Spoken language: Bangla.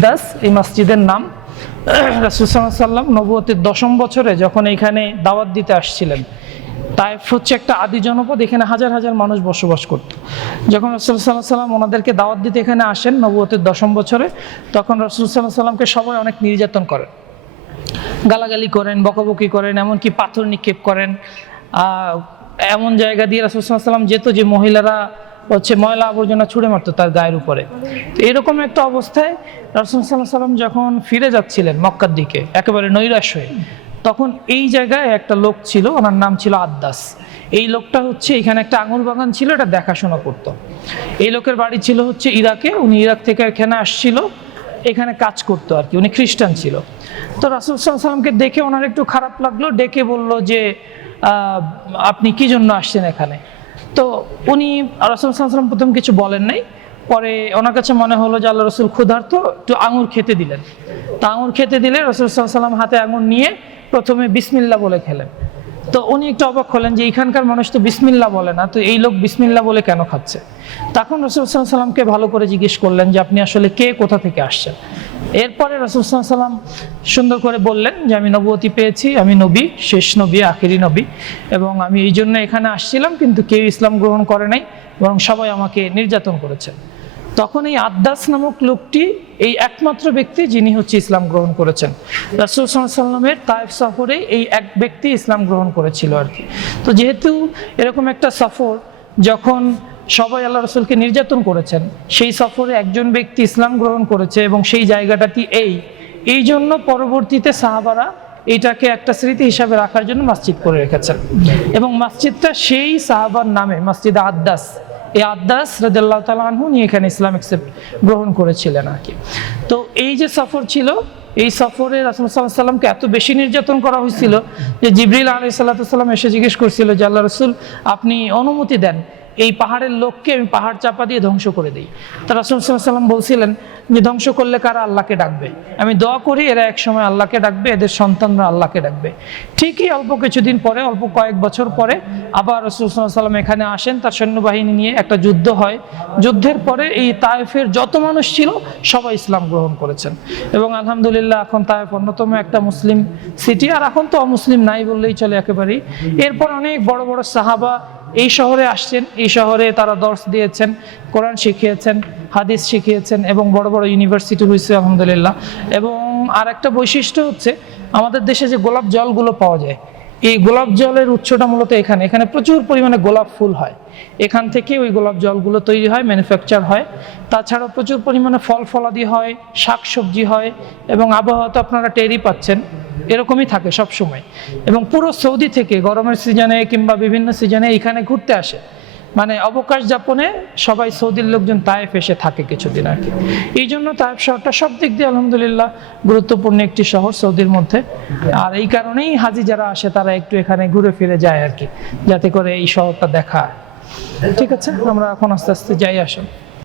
আদাস এই মসজিদের নাম। রাসুল সাল্লাম নবুয়তের দশম বছরে যখন এখানে দাওয়াত দিতে আসছিলেন, তাইফ হচ্ছে একটা আদি জনপদ, এখানে হাজার হাজার মানুষ বসবাস করত। যখন রসুল সাল্লাহ সাল্লাম ওনাদেরকে দাওয়াত দিতে এখানে আসেন নবুয়তের দশম বছরে, তখন রসুল সাল্লাহ সাল্লামকে সবাই অনেক নির্যাতন করেন। গালাগালি করেন, বকাবকি করেন, এমনকি পাথর নিক্ষেপ করেন। এমন জায়গা দিয়ে রাসুল সাল্লাম যেত যে মহিলারা হচ্ছে ময়লা আবর্জনা ছুঁড়ে মারতো তার গায়ের উপরে। এরকম একটা অবস্থায় রাসুল সাল্লাহ সাল্লাম যখন ফিরে যাচ্ছিলেন মক্কার দিকে, একেবারে নৈরাশ হয়ে, তখন এই জায়গায় একটা লোক ছিল, ওনার নাম ছিল আদ্দাস। এই লোকটা হচ্ছে এখানে একটা আঙুর বাগান ছিল, এটা দেখাশোনা করতো। এই লোকের বাড়ি ছিল হচ্ছে ইরাকে, উনি ইরাক থেকে এখানে আসছিল, এখানে কাজ করতো আর কি, উনি খ্রিস্টান ছিল। তো রাসুল সাল্লামকে দেখে ওনার একটু খারাপ লাগল, ডেকে বলল যে আপনি কি জন্য আসছেন এখানে? তো উনি রাসুল প্রথম কিছু বলেন নাই। পরে ওনার কাছে মনে হলো যে আল্লাহ রসুল ক্ষুধার্ত, একটু আঙুর খেতে দিলেন। তা আঙুর খেতে দিলে রসুল সাল্লাম হাতে আঙুর নিয়ে প্রথমে বিসমিল্লা বলে খেলেন। তো উনি একটু অবাক হলেন যে এখানকার মানুষ তো বিসমিল্লা বলে না, তো এই লোক বিসমিল্লা বলে কেন খাচ্ছে? তখন রসুল সাল্লামকে ভালো করে জিজ্ঞেস করলেন যে আপনি আসলে কে, কোথা থেকে আসছেন? এরপরে রসুল সাল্লাম সুন্দর করে বললেন যে, আমি নবতী পেয়েছি, আমি নবী, শেষ নবী, আখেরি নবী। এবং আমি এই জন্য এখানে আসছিলাম, কিন্তু কেউ ইসলাম গ্রহণ করে নাই বরং সবাই আমাকে নির্যাতন করেছেন তখন এই আদ্দাস নামক লোকটি এই একমাত্র ব্যক্তি যিনি হচ্ছে ইসলাম গ্রহণ করেছেন। রাসুল সাল্লামের তাইফ সফরে এই এক ব্যক্তি ইসলাম গ্রহণ করেছিল আর কি। তো যেহেতু এরকম একটা সফর, যখন সবাই আল্লাহ রসুলকে নির্যাতন করেছেন। সেই সফরে একজন ব্যক্তি ইসলাম গ্রহণ করেছে এবং সেই জায়গাটাটি এই। এই জন্য পরবর্তীতে সাহাবারা এটাকে একটা স্মৃতি হিসাবে রাখার জন্য মসজিদ করে রেখেছেন। এবং মসজিদটা সেই সাহাবার নামে, মসজিদ আদ্দাস। এই আদ্দাস রাজাল্লাহ তালু নিয়ে এখানে ইসলাম একসেপ্ট গ্রহণ করেছিলেন আর কি। তো এই যে সফর ছিল, এই সফরে রাসুল সাল্লাহ সাল্লামকে এত বেশি নির্যাতন করা হয়েছিল যে জিবরিল আলি সাল্লাম এসে জিজ্ঞেস করছিল যে, আল্লাহ রসুল, আপনি অনুমতি দেন এই পাহাড়ের লোককে আমি পাহাড় চাপা দিয়ে ধ্বংস করে দিই। তা রাসুল সাল্লাম বলছিলেন যে, ধ্বংস করলে কারা আল্লাহকে ডাকবে? আমি দোয়া করি, এরা এক সময় আল্লাহকে ডাকবে, এদের সন্তানরা আল্লাহকে ডাকবে। ঠিকই অল্প কিছুদিন পরে, অল্প কয়েক বছর পরে, আবার রসুল সাল্লাম এখানে আসেন, তার সৈন্যবাহিনী নিয়ে একটা যুদ্ধ হয়। যুদ্ধের পরে এই তায়েফের যত মানুষ ছিল, সবাই ইসলাম গ্রহণ করেছেন। এবং আলহামদুলিল্লাহ, এখন তায়েফ অন্যতম একটা মুসলিম সিটি আর এখন তো অমুসলিম নাই বললেই চলে একেবারেই। এরপর অনেক বড় বড় সাহাবা এই শহরে আসছেন, এই শহরে তারা দর্শ দিয়েছেন, কোরআন শিখিয়েছেন, হাদিস শিখিয়েছেন এবং বড় বড় ইউনিভার্সিটি হয়েছে, আলহামদুলিল্লাহ। এবং আর একটা বৈশিষ্ট্য হচ্ছে, আমাদের দেশে যে গোলাপ জলগুলো পাওয়া যায়, এই গোলাপ জলের উৎসটা মূলত এখানে। এখানে প্রচুর পরিমাণে গোলাপ ফুল হয়। এখান থেকে ওই গোলাপ জলগুলো তৈরি হয় ম্যানুফ্যাকচার হয়। তাছাড়াও প্রচুর পরিমাণে ফল ফলাদি হয় শাক সবজি হয় এবং আবহাওয়া তো আপনারা টেরই পাচ্ছেন। এরকমই থাকে সব সময় এবং পুরো সৌদি থেকে গরমের সিজনে কিংবা বিভিন্ন সিজনে এখানে ঘুরতে আসে। মানে অবকাশ যাপনে সবাই সৌদির লোকজন তায়েফ এসে থাকে কিছুদিন আর কি। এই জন্য তায়েফ শহরটা সব দিক দিয়ে আলহামদুলিল্লাহ গুরুত্বপূর্ণ একটি শহর সৌদির মধ্যে। আর এই কারণেই হাজি যারা আসে তারা একটু এখানে ঘুরে ফিরে যায় আর কি, যাতে করে এই শহরটা দেখা ঠিক আছে, আমরা এখন আস্তে আস্তে যাই আসুন।